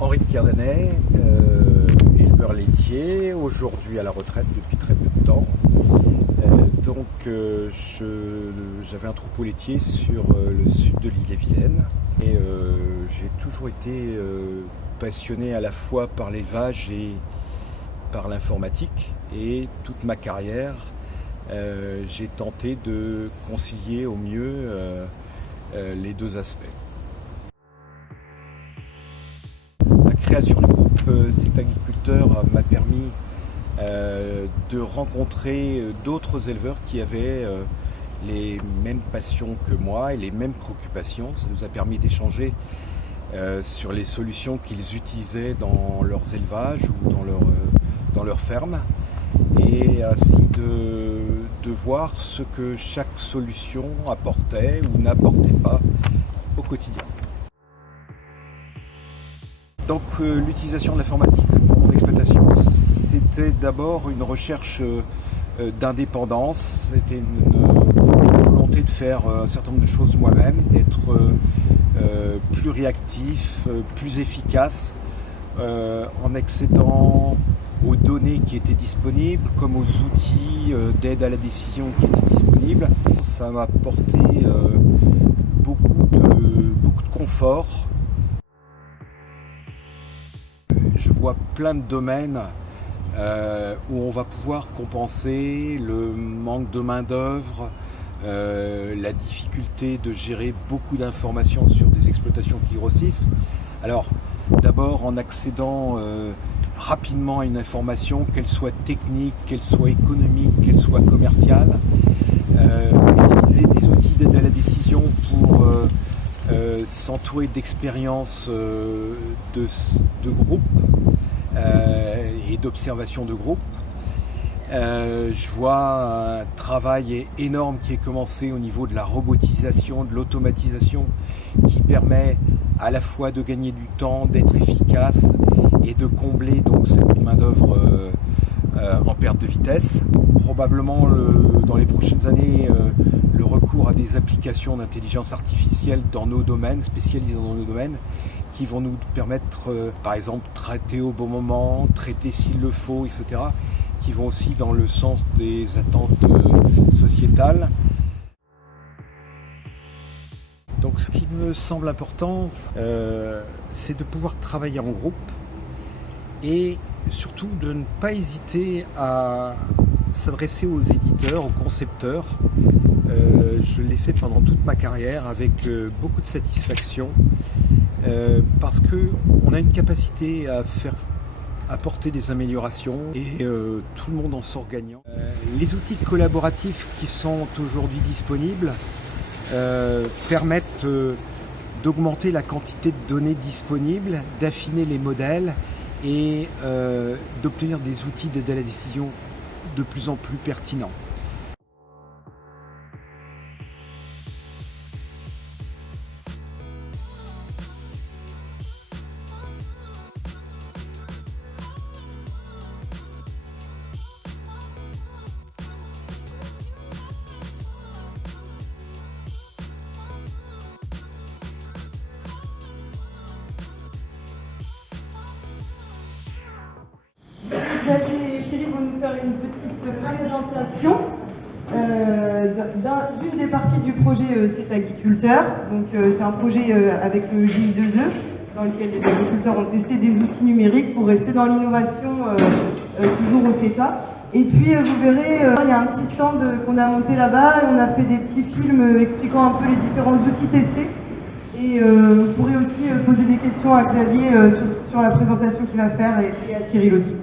Henri de Kerdanay, éleveur laitier, aujourd'hui à la retraite depuis très peu de temps. J'avais un troupeau laitier sur le sud de l'Ille-et-Vilaine. Et j'ai toujours été passionné à la fois par l'élevage et par l'informatique. Et toute ma carrière, j'ai tenté de concilier au mieux les deux aspects. La création du groupe C'est Agriculteur m'a permis de rencontrer d'autres éleveurs qui avaient les mêmes passions que moi et les mêmes préoccupations. Ça nous a permis d'échanger sur les solutions qu'ils utilisaient dans leurs élevages ou dans leurs fermes, et ainsi de voir ce que chaque solution apportait ou n'apportait pas au quotidien. Donc l'utilisation de l'informatique dans mon exploitation, c'était d'abord une recherche d'indépendance, c'était une volonté de faire un certain nombre de choses moi-même, d'être plus réactif, plus efficace, en accédant aux données qui étaient disponibles, comme aux outils d'aide à la décision qui étaient disponibles. Ça m'a apporté beaucoup de confort. Je vois plein de domaines où on va pouvoir compenser le manque de main-d'œuvre, la difficulté de gérer beaucoup d'informations sur des exploitations qui grossissent. Alors, d'abord en accédant rapidement à une information, qu'elle soit technique, qu'elle soit économique, qu'elle soit commerciale, utiliser des outils d'aide à la décision pour s'entourer d'expériences de groupe et d'observation de groupe. Je vois un travail énorme qui est commencé au niveau de la robotisation, de l'automatisation, qui permet à la fois de gagner du temps, d'être efficace et de combler donc cette main-d'œuvre en perte de vitesse. Probablement dans les prochaines années, le recours à des applications d'intelligence artificielle dans nos domaines, spécialisées dans nos domaines, qui vont nous permettre, par exemple, traiter au bon moment, traiter s'il le faut, etc., qui vont aussi dans le sens des attentes sociétales. Donc ce qui me semble important, c'est de pouvoir travailler en groupe et surtout de ne pas hésiter à s'adresser aux éditeurs, aux concepteurs. Je l'ai fait pendant toute ma carrière avec beaucoup de satisfaction parce qu'on a une capacité à faire apporter des améliorations et tout le monde en sort gagnant. Les outils collaboratifs qui sont aujourd'hui disponibles permettent d'augmenter la quantité de données disponibles, d'affiner les modèles et d'obtenir des outils d'aide à la décision de plus en plus pertinents. Xavier et Thierry vont nous faire une petite présentation d'une des parties du projet C'est Agriculteur. Donc c'est un projet avec le GI2E dans lequel les agriculteurs ont testé des outils numériques pour rester dans l'innovation toujours au CETA. Et puis vous verrez, il y a un petit stand qu'on a monté là-bas, on a fait des petits films expliquant un peu les différents outils testés. Et vous pourrez aussi poser des questions à Xavier sur la présentation qu'il va faire et à Cyril aussi.